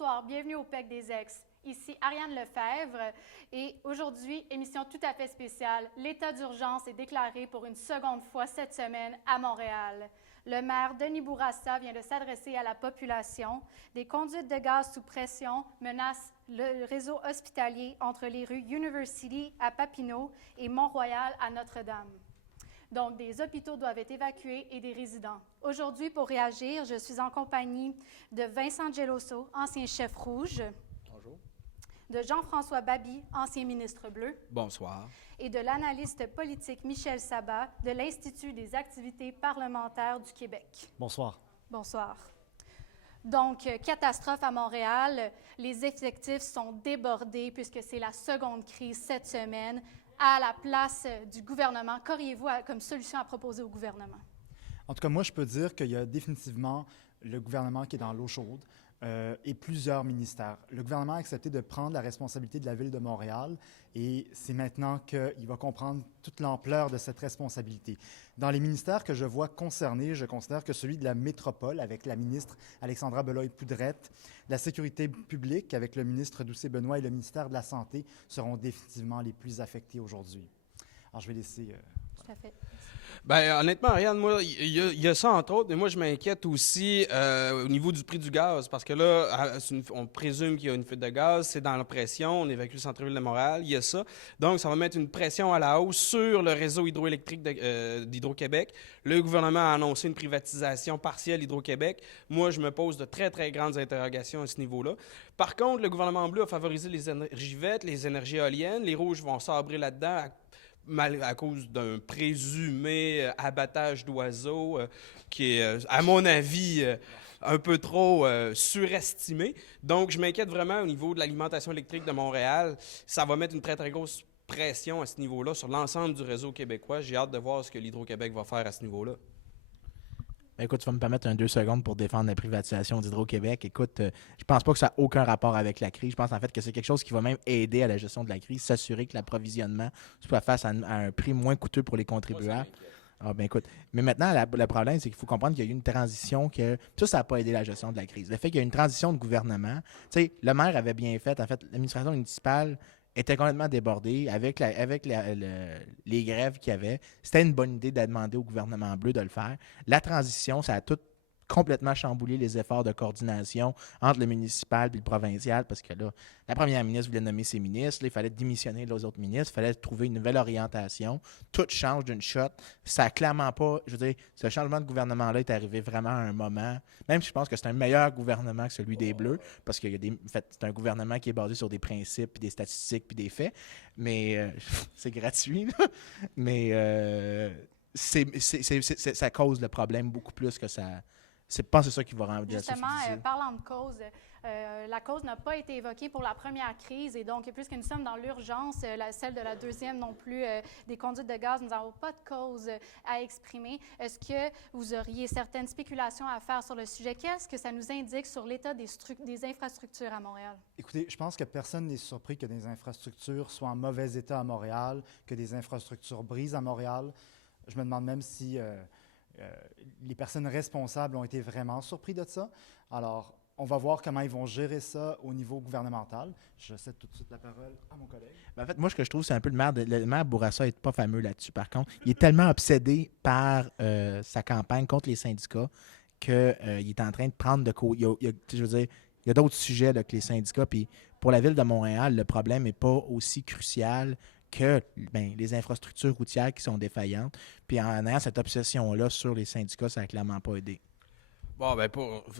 Bonsoir, bienvenue au PEC des Ex. Ici Ariane Lefebvre et aujourd'hui, émission tout à fait spéciale. L'état d'urgence est déclaré pour une seconde fois cette semaine à Montréal. Le maire Denis Bourassa vient de s'adresser à la population. Des conduites de gaz sous pression menacent le réseau hospitalier entre les rues University à Papineau et Mont-Royal à Notre-Dame. Donc, des hôpitaux doivent être évacués et des résidents. Aujourd'hui, pour réagir, je suis en compagnie de Vincent Geloso, ancien chef rouge. Bonjour. De Jean-François Baby, ancien ministre bleu. Bonsoir. Et de l'analyste politique Michel Sabat de l'Institut des activités parlementaires du Québec. Bonsoir. Bonsoir. Donc, catastrophe à Montréal. Les effectifs sont débordés puisque c'est la seconde crise cette semaine. À la place du gouvernement, qu'auriez-vous comme solution à proposer au gouvernement? En tout cas, moi, je peux dire qu'il y a définitivement le gouvernement qui est dans l'eau chaude et plusieurs ministères. Le gouvernement a accepté de prendre la responsabilité de la Ville de Montréal et c'est maintenant qu'il va comprendre toute l'ampleur de cette responsabilité. Dans les ministères que je vois concernés, je considère que celui de la métropole, avec la ministre Alexandra Belleuil-Poudrette, la sécurité publique, avec le ministre Doucet-Benoît et le ministère de la Santé, seront définitivement les plus affectés aujourd'hui. Alors, je vais laisser... Tout à fait. Bien, honnêtement, Ariane, moi, il y a ça, entre autres, mais moi, je m'inquiète aussi au niveau du prix du gaz, parce que là, on présume qu'il y a une fuite de gaz, c'est dans la pression, on évacue le centre-ville de Montréal, il y a ça. Donc, ça va mettre une pression à la hausse sur le réseau hydroélectrique d'Hydro-Québec. Le gouvernement a annoncé une privatisation partielle d'Hydro-Québec. Moi, je me pose de très, très grandes interrogations à ce niveau-là. Par contre, le gouvernement bleu a favorisé les énergies vertes, les énergies éoliennes. Les rouges vont sabrer là-dedans à cause d'un présumé abattage d'oiseaux qui est, à mon avis, un peu trop surestimé. Donc, je m'inquiète vraiment au niveau de l'alimentation électrique de Montréal. Ça va mettre une très, très grosse pression à ce niveau-là sur l'ensemble du réseau québécois. J'ai hâte de voir ce que l'Hydro-Québec va faire à ce niveau-là. Écoute, tu vas me permettre 2 secondes pour défendre la privatisation d'Hydro-Québec. Écoute, je pense pas que ça n'a aucun rapport avec la crise. Je pense en fait que c'est quelque chose qui va même aider à la gestion de la crise, s'assurer que l'approvisionnement soit face à un prix moins coûteux pour les contribuables. Ah ben écoute, mais maintenant, le problème, c'est qu'il faut comprendre qu'il y a eu une transition ça n'a pas aidé la gestion de la crise. Le fait qu'il y a une transition de gouvernement, tu sais, le maire avait bien fait, en fait, l'administration municipale était complètement débordée avec les grèves qu'il y avait. C'était une bonne idée de demander au gouvernement bleu de le faire. La transition, ça a tout complètement chamboulé les efforts de coordination entre le municipal et le provincial parce que là, la première ministre voulait nommer ses ministres, là, il fallait démissionner les autres ministres, il fallait trouver une nouvelle orientation. Tout change d'une shot. Ça n'a clairement pas, je veux dire, ce changement de gouvernement-là est arrivé vraiment à un moment, même si je pense que c'est un meilleur gouvernement que celui des Bleus, parce que c'est un gouvernement qui est basé sur des principes, puis des statistiques, puis des faits, mais c'est gratuit, là. Mais ça cause le problème beaucoup plus que ça... Je pense que c'est ça qui va rendre la Justement, difficile. parlant de cause, la cause n'a pas été évoquée pour la première crise et donc, puisque nous sommes dans l'urgence, celle de la deuxième non plus, des conduites de gaz, nous n'avons pas de cause à exprimer. Est-ce que vous auriez certaines spéculations à faire sur le sujet? Qu'est-ce que ça nous indique sur l'état des infrastructures à Montréal? Écoutez, je pense que personne n'est surpris que des infrastructures soient en mauvais état à Montréal, que des infrastructures brisent à Montréal. Je me demande même si... les personnes responsables ont été vraiment surpris de ça. Alors, on va voir comment ils vont gérer ça au niveau gouvernemental. Je cède tout de suite la parole à mon collègue. En fait, moi, ce que je trouve, c'est un peu le maire Bourassa n'est pas fameux là-dessus, par contre. Il est tellement obsédé par sa campagne contre les syndicats qu'il est en train de prendre de côté. Je veux dire, il y a d'autres sujets là, que les syndicats. Puis pour la Ville de Montréal, le problème n'est pas aussi crucial que les infrastructures routières qui sont défaillantes. Puis en ayant cette obsession-là sur les syndicats, ça n'a clairement pas aidé. Bon, ben,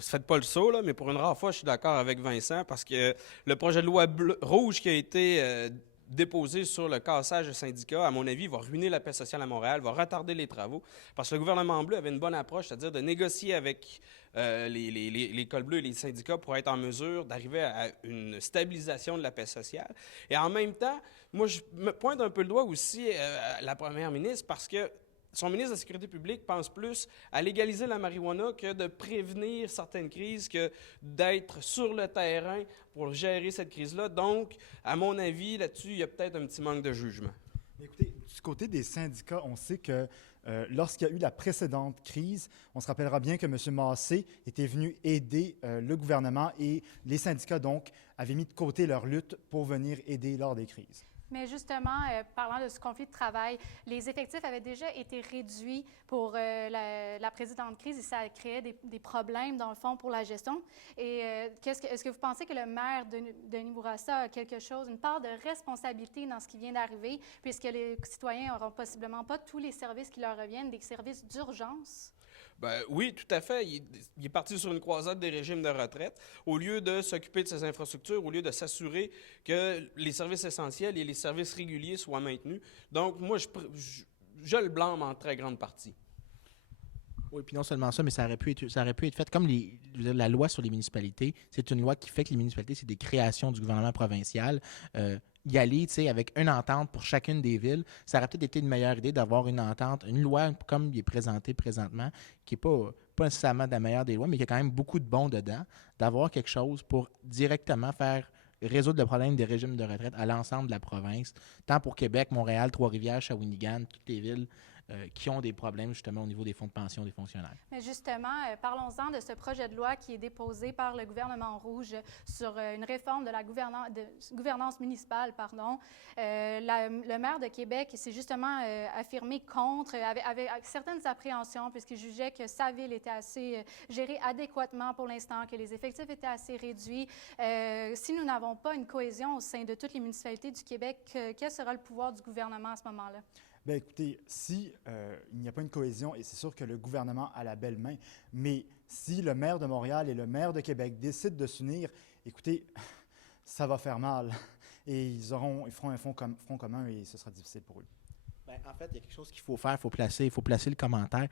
faites pas le saut, là, mais pour une rare fois, je suis d'accord avec Vincent parce que le projet de loi rouge qui a été déposé sur le cassage de syndicats, à mon avis, va ruiner la paix sociale à Montréal, va retarder les travaux parce que le gouvernement bleu avait une bonne approche, c'est-à-dire de négocier avec les cols bleus et les syndicats pour être en mesure d'arriver à une stabilisation de la paix sociale. Et en même temps, moi, je me pointe un peu le doigt aussi à la première ministre parce que son ministre de la Sécurité publique pense plus à légaliser la marijuana que de prévenir certaines crises, que d'être sur le terrain pour gérer cette crise-là. Donc, à mon avis, là-dessus, il y a peut-être un petit manque de jugement. Écoutez, du côté des syndicats, on sait que lorsqu'il y a eu la précédente crise, on se rappellera bien que M. Massé était venu aider le gouvernement et les syndicats, donc, avaient mis de côté leur lutte pour venir aider lors des crises. Mais justement, parlant de ce conflit de travail, les effectifs avaient déjà été réduits pour la précédente crise et ça créait des problèmes, dans le fond, pour la gestion. Et est-ce que vous pensez que le maire Denis Bourassa a quelque chose, une part de responsabilité dans ce qui vient d'arriver, puisque les citoyens n'auront possiblement pas tous les services qui leur reviennent, des services d'urgence? Ben, oui, tout à fait. Il est parti sur une croisade des régimes de retraite. Au lieu de s'occuper de ses infrastructures, au lieu de s'assurer que les services essentiels et les services réguliers soient maintenus. Donc, moi, je le blâme en très grande partie. Oui, puis non seulement ça, mais ça aurait pu être fait comme la loi sur les municipalités. C'est une loi qui fait que les municipalités, c'est des créations du gouvernement provincial. Y aller, tu sais, avec une entente pour chacune des villes, ça aurait peut-être été une meilleure idée d'avoir une entente, une loi comme il est présenté présentement, qui n'est pas nécessairement de la meilleure des lois, mais qui a quand même beaucoup de bons dedans, d'avoir quelque chose pour directement faire résoudre le problème des régimes de retraite à l'ensemble de la province, tant pour Québec, Montréal, Trois-Rivières, Shawinigan, toutes les villes qui ont des problèmes justement au niveau des fonds de pension des fonctionnaires. Mais justement, parlons-en de ce projet de loi qui est déposé par le gouvernement rouge sur une réforme de la gouvernance municipale. Le maire de Québec s'est justement affirmé contre, avec certaines appréhensions, puisqu'il jugeait que sa ville était assez gérée adéquatement pour l'instant, que les effectifs étaient assez réduits. Si nous n'avons pas une cohésion au sein de toutes les municipalités du Québec, quel sera le pouvoir du gouvernement à ce moment-là? Bien, écoutez, si il n'y a pas une cohésion, et c'est sûr que le gouvernement a la belle main, mais si le maire de Montréal et le maire de Québec décident de s'unir, écoutez, ça va faire mal. Et ils feront un front commun et ce sera difficile pour eux. Ben, en fait, il y a quelque chose qu'il faut faire, il faut placer le commentaire.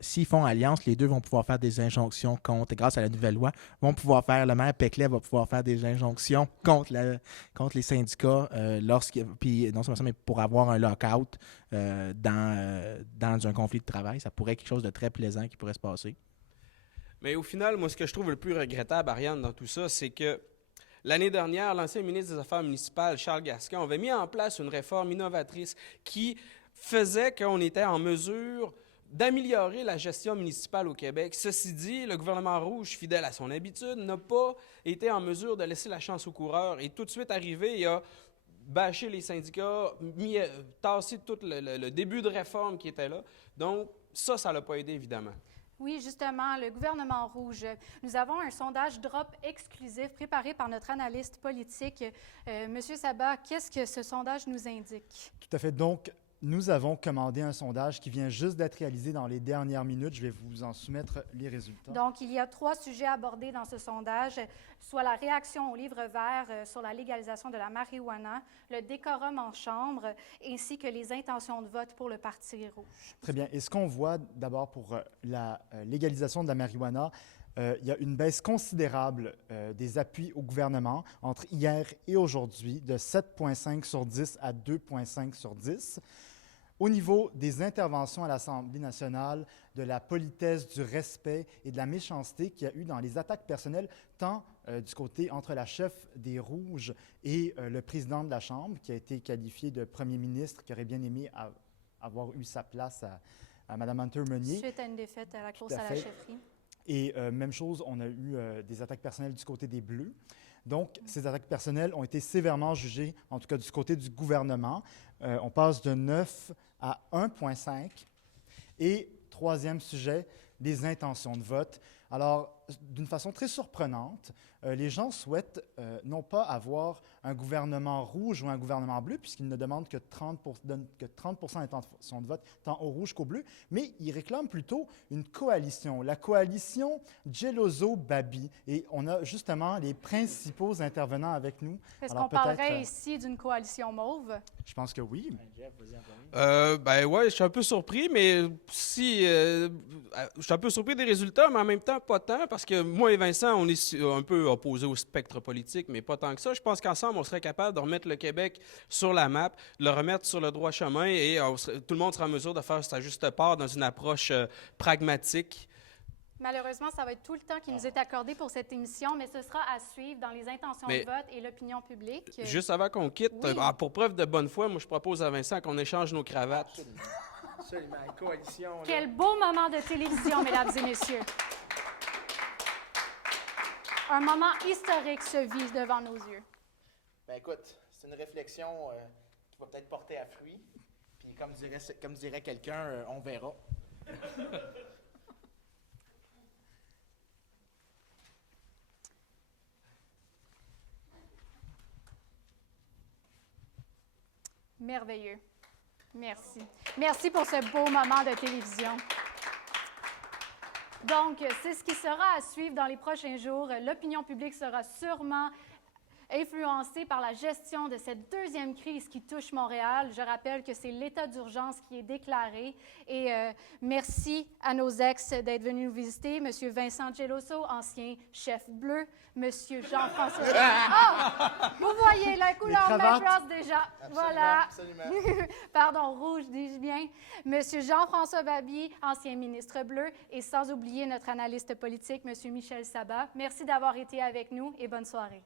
S'ils font alliance, les deux vont pouvoir faire des injonctions contre, grâce à la nouvelle loi, le maire Péclet va pouvoir faire des injonctions contre les syndicats, puis non seulement ça, mais pour avoir un lock-out dans un conflit de travail. Ça pourrait être quelque chose de très plaisant qui pourrait se passer. Mais au final, moi, ce que je trouve le plus regrettable, Ariane, dans tout ça, c'est que l'année dernière, l'ancien ministre des Affaires municipales, Charles Gascon, avait mis en place une réforme innovatrice qui faisait qu'on était en mesure d'améliorer la gestion municipale au Québec. Ceci dit, le gouvernement rouge, fidèle à son habitude, n'a pas été en mesure de laisser la chance aux coureurs et tout de suite arrivé, il a bâché les syndicats, tassé tout le début de réforme qui était là. Donc, ça l'a pas aidé, évidemment. Oui, justement, le gouvernement rouge. Nous avons un sondage drop exclusif préparé par notre analyste politique. Monsieur Sabat, qu'est-ce que ce sondage nous indique? Tout à fait. Donc, nous avons commandé un sondage qui vient juste d'être réalisé dans les dernières minutes. Je vais vous en soumettre les résultats. Donc, il y a 3 sujets abordés dans ce sondage, soit la réaction au livre vert sur la légalisation de la marijuana, le décorum en chambre, ainsi que les intentions de vote pour le Parti rouge. Très bien. Et ce qu'on voit d'abord pour la légalisation de la marijuana, il y a une baisse considérable des appuis au gouvernement entre hier et aujourd'hui, de 7,5 sur 10 à 2,5 sur 10. Au niveau des interventions à l'Assemblée nationale, de la politesse, du respect et de la méchanceté qu'il y a eu dans les attaques personnelles, tant du côté entre la chef des Rouges et le président de la Chambre, qui a été qualifié de premier ministre, qui aurait bien aimé avoir eu sa place à Mme Hunter-Meunier. Suite à une défaite à la course à la chefferie. Et même chose, on a eu des attaques personnelles du côté des Bleus. Donc, ces attaques personnelles ont été sévèrement jugées, en tout cas du côté du gouvernement. On passe de 9 à 1,5. Et troisième sujet, les intentions de vote. Alors, d'une façon très surprenante, les gens souhaitent non pas avoir un gouvernement rouge ou un gouvernement bleu, puisqu'ils ne demandent que 30 d'intentions de vote, tant au rouge qu'au bleu, mais ils réclament plutôt une coalition, la coalition Geloso-Babi. Et on a justement les principaux intervenents avec nous. Est-ce qu'on parlerait ici d'une coalition mauve? Je pense que oui. Ben ouais, je suis un peu surpris, mais je suis un peu surpris des résultats, mais en même temps, pas tant, parce que moi et Vincent, on est un peu opposés au spectre politique, mais pas tant que ça. Je pense qu'ensemble, on serait capable de remettre le Québec sur la map, de le remettre sur le droit chemin, et tout le monde sera en mesure de faire sa juste part dans une approche pragmatique. Malheureusement, ça va être tout le temps qui nous est accordé pour cette émission, mais ce sera à suivre dans les intentions de vote et l'opinion publique. Juste avant qu'on quitte, Oui. pour preuve de bonne foi, moi, je propose à Vincent qu'on échange nos cravates. Absolument. Absolument. Coalition. là. Quel beau moment de télévision, mesdames et messieurs. Un moment historique se vit devant nos yeux. Ben écoute, c'est une réflexion qui va peut-être porter à fruit. Puis comme dirait quelqu'un, on verra. Merveilleux. Merci. Merci pour ce beau moment de télévision. Donc, c'est ce qui sera à suivre dans les prochains jours. L'opinion publique sera sûrement influencée par la gestion de cette deuxième crise qui touche Montréal. Je rappelle que c'est l'état d'urgence qui est déclaré. Et merci à nos ex d'être venus nous visiter. Monsieur Vincent Geloso, ancien chef bleu. Monsieur Jean-François... Ah! Vous voyez la couleur Macross déjà. Absolument, Voilà. absolument. Pardon, rouge, dis-je bien. Monsieur Jean-François Baby, ancien ministre bleu. Et sans oublier notre analyste politique, Monsieur Michel Sabat. Merci d'avoir été avec nous et bonne soirée.